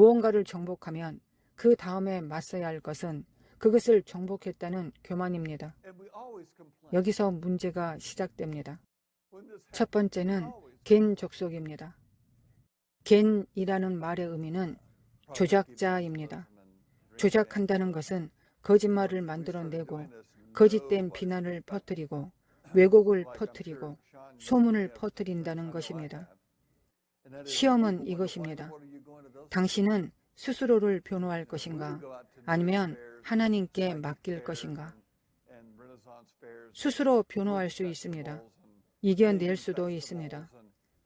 무언가를 정복하면 그 다음에 맞서야 할 것은 그것을 정복했다는 교만입니다. 여기서 문제가 시작됩니다. 첫 번째는 겐 족속입니다. 겐이라는 말의 의미는 조작자입니다. 조작한다는 것은 거짓말을 만들어내고 거짓된 비난을 퍼뜨리고 왜곡을 퍼뜨리고 소문을 퍼뜨린다는 것입니다. 시험은 이것입니다. 당신은 스스로를 변호할 것인가 아니면 하나님께 맡길 것인가. 스스로 변호할 수 있습니다. 이겨낼 수도 있습니다.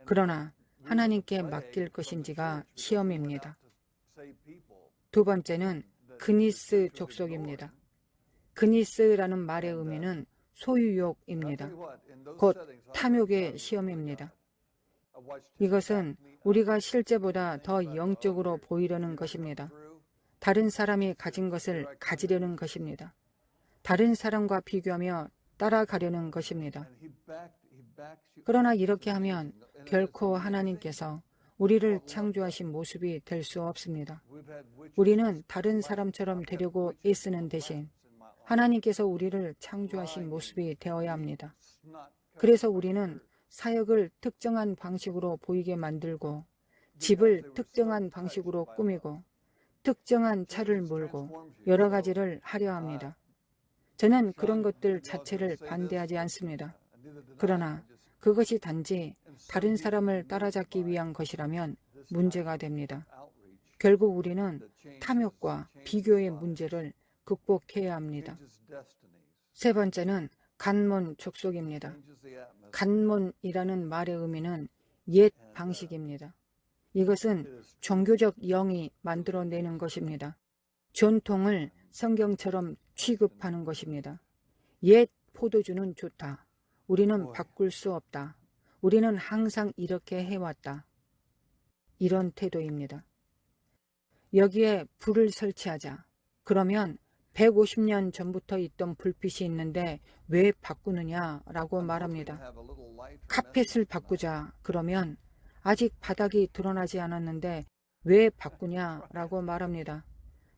그러나 하나님께 맡길 것인지가 시험입니다. 두 번째는 그니스 족속입니다. 그니스라는 말의 의미는 소유욕입니다. 곧 탐욕의 시험입니다. 이것은 우리가 실제보다 더 영적으로 보이려는 것입니다. 다른 사람이 가진 것을 가지려는 것입니다. 다른 사람과 비교하며 따라가려는 것입니다. 그러나 이렇게 하면 결코 하나님께서 우리를 창조하신 모습이 될 수 없습니다. 우리는 다른 사람처럼 되려고 애쓰는 대신 하나님께서 우리를 창조하신 모습이 되어야 합니다. 그래서 우리는 사역을 특정한 방식으로 보이게 만들고 집을 특정한 방식으로 꾸미고 특정한 차를 몰고 여러 가지를 하려 합니다. 저는 그런 것들 자체를 반대하지 않습니다. 그러나 그것이 단지 다른 사람을 따라잡기 위한 것이라면 문제가 됩니다. 결국 우리는 탐욕과 비교의 문제를 극복해야 합니다. 세 번째는 간몬 족속입니다. 간몬이라는 말의 의미는 옛 방식입니다. 이것은 종교적 영이 만들어내는 것입니다. 전통을 성경처럼 취급하는 것입니다. 옛 포도주는 좋다. 우리는 바꿀 수 없다. 우리는 항상 이렇게 해왔다. 이런 태도입니다. 여기에 불을 설치하자. 그러면 150년 전부터 있던 불빛이 있는데 왜 바꾸느냐라고 말합니다. 카펫을 바꾸자. 그러면 아직 바닥이 드러나지 않았는데 왜 바꾸냐라고 말합니다.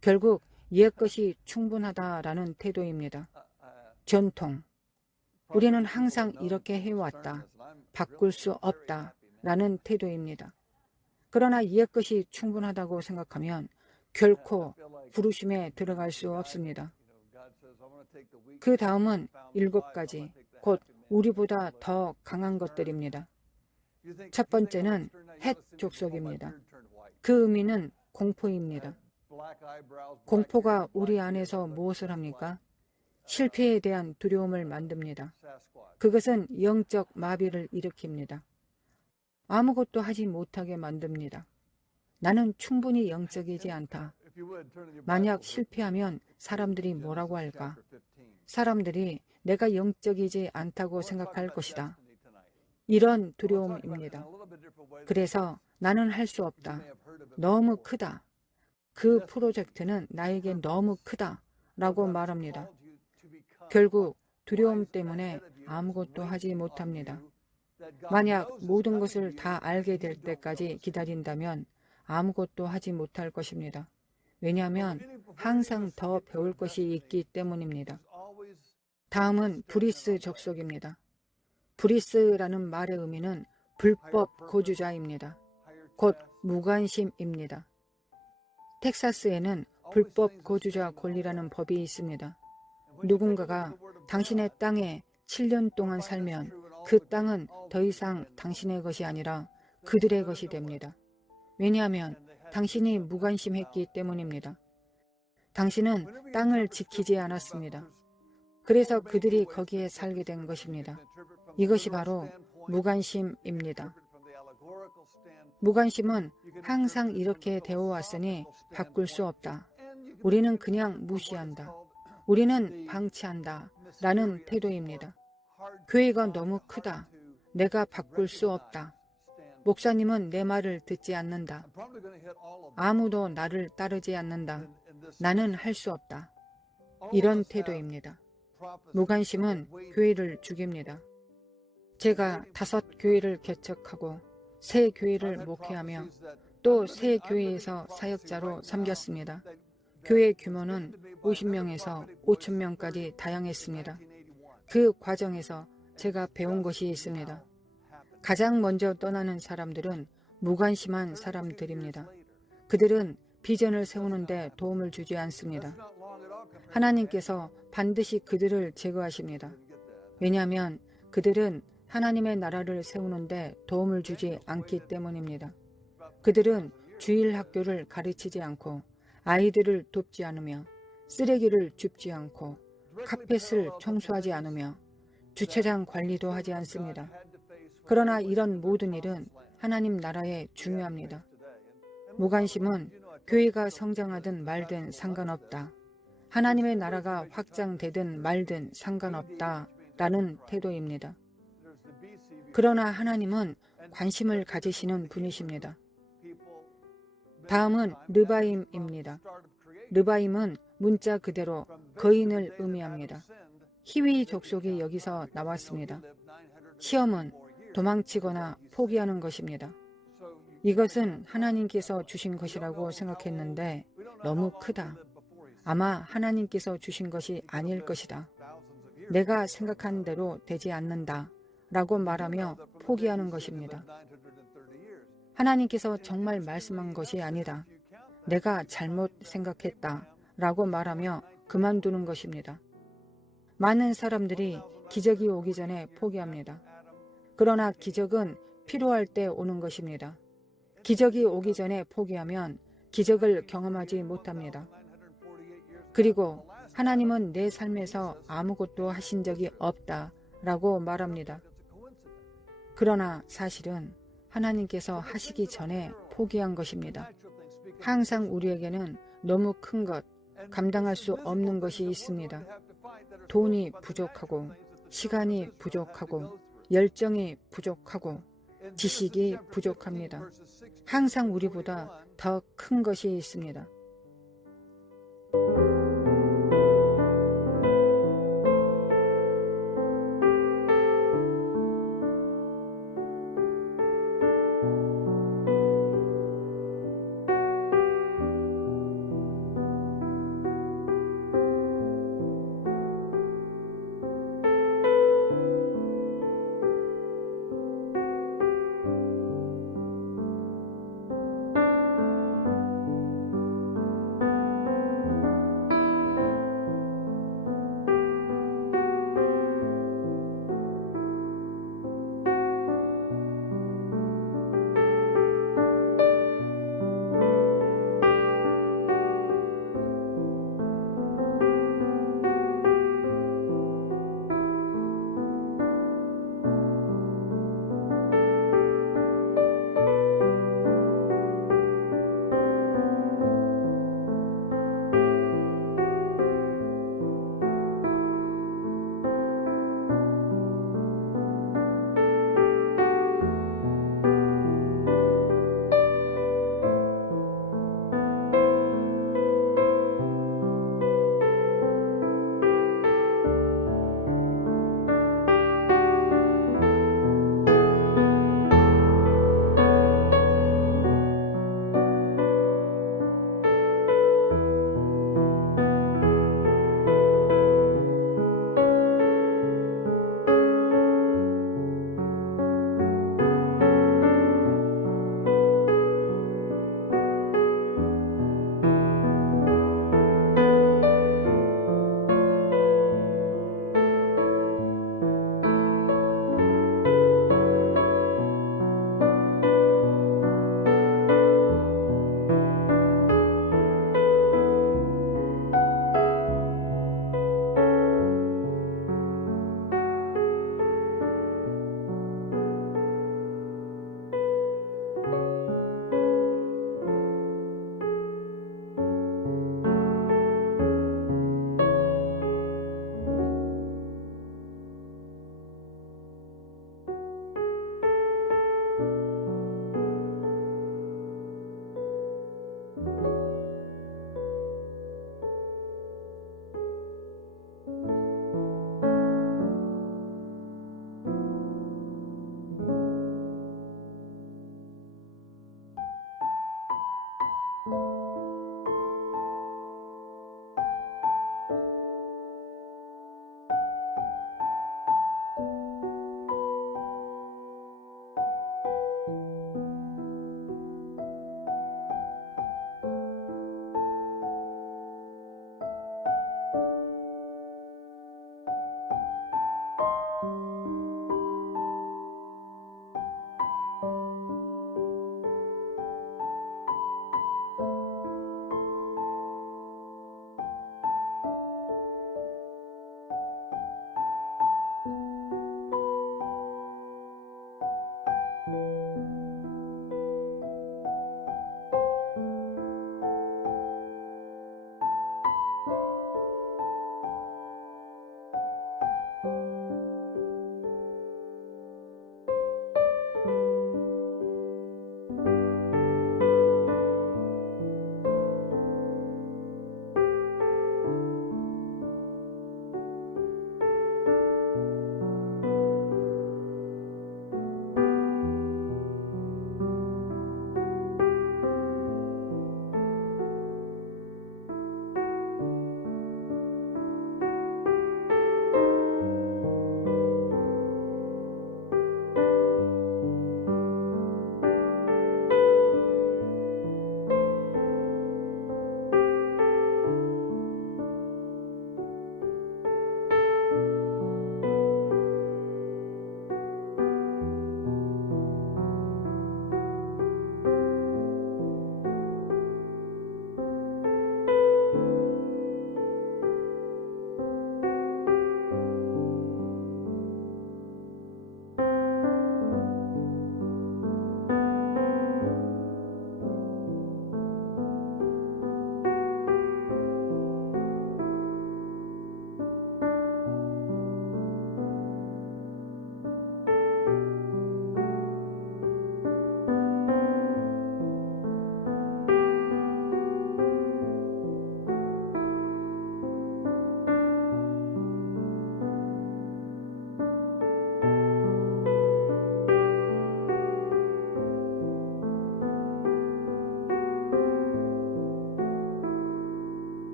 결국 옛 것이 충분하다라는 태도입니다. 전통. 우리는 항상 이렇게 해왔다. 바꿀 수 없다라는 태도입니다. 그러나 옛 것이 충분하다고 생각하면 결코 부르심에 들어갈 수 없습니다. 그 다음은 7가지, 곧 우리보다 더 강한 것들입니다. 첫 번째는 헷 족속입니다. 그 의미는 공포입니다. 공포가 우리 안에서 무엇을 합니까? 실패에 대한 두려움을 만듭니다. 그것은 영적 마비를 일으킵니다. 아무것도 하지 못하게 만듭니다. 나는 충분히 영적이지 않다. 만약 실패하면 사람들이 뭐라고 할까? 사람들이 내가 영적이지 않다고 생각할 것이다. 이런 두려움입니다. 그래서 나는 할 수 없다. 너무 크다. 그 프로젝트는 나에게 너무 크다. 라고 말합니다. 결국 두려움 때문에 아무것도 하지 못합니다. 만약 모든 것을 다 알게 될 때까지 기다린다면 아무것도 하지 못할 것입니다. 왜냐하면 항상 더 배울 것이 있기 때문입니다. 다음은 브리스 족속입니다. 브리스라는 말의 의미는 불법 거주자입니다. 곧 무관심입니다. 텍사스에는 불법 거주자 권리라는 법이 있습니다. 누군가가 당신의 땅에 7년 동안 살면 그 땅은 더 이상 당신의 것이 아니라 그들의 것이 됩니다. 왜냐하면 당신이 무관심했기 때문입니다. 당신은 땅을 지키지 않았습니다. 그래서 그들이 거기에 살게 된 것입니다. 이것이 바로 무관심입니다. 무관심은 항상 이렇게 되어 왔으니 바꿀 수 없다. 우리는 그냥 무시한다. 우리는 방치한다. 라는 태도입니다. 교회가 너무 크다. 내가 바꿀 수 없다. 목사님은 내 말을 듣지 않는다. 아무도 나를 따르지 않는다. 나는 할 수 없다. 이런 태도입니다. 무관심은 교회를 죽입니다. 제가 5 교회를 개척하고 3 교회를 목회하며 또 새 교회에서 사역자로 섬겼습니다. 교회 규모는 50명에서 5,000명까지 다양했습니다. 그 과정에서 제가 배운 것이 있습니다. 가장 먼저 떠나는 사람들은 무관심한 사람들입니다. 그들은 비전을 세우는데 도움을 주지 않습니다. 하나님께서 반드시 그들을 제거하십니다. 왜냐하면 그들은 하나님의 나라를 세우는데 도움을 주지 않기 때문입니다. 그들은 주일 학교를 가르치지 않고 아이들을 돕지 않으며 쓰레기를 줍지 않고 카펫을 청소하지 않으며 주차장 관리도 하지 않습니다. 그러나 이런 모든 일은 하나님 나라에 중요합니다. 무관심은 교회가 성장하든 말든 상관없다. 하나님의 나라가 확장되든 말든 상관없다. 라는 태도입니다. 그러나 하나님은 관심을 가지시는 분이십니다. 다음은 르바임입니다. 르바임은 문자 그대로 거인을 의미합니다. 히위 족속이 여기서 나왔습니다. 시험은 도망치거나 포기하는 것입니다. 이것은 하나님께서 주신 것이라고 생각했는데 너무 크다. 아마 하나님께서 주신 것이 아닐 것이다. 내가 생각한 대로 되지 않는다. 라고 말하며 포기하는 것입니다. 하나님께서 정말 말씀한 것이 아니다. 내가 잘못 생각했다. 라고 말하며 그만두는 것입니다. 많은 사람들이 기적이 오기 전에 포기합니다. 그러나 기적은 필요할 때 오는 것입니다. 기적이 오기 전에 포기하면 기적을 경험하지 못합니다. 그리고 하나님은 내 삶에서 아무것도 하신 적이 없다 라고 말합니다. 그러나 사실은 하나님께서 하시기 전에 포기한 것입니다. 항상 우리에게는 너무 큰 것, 감당할 수 없는 것이 있습니다. 돈이 부족하고, 시간이 부족하고, 열정이 부족하고, 지식이 부족합니다. 항상 우리보다 더 큰 것이 있습니다.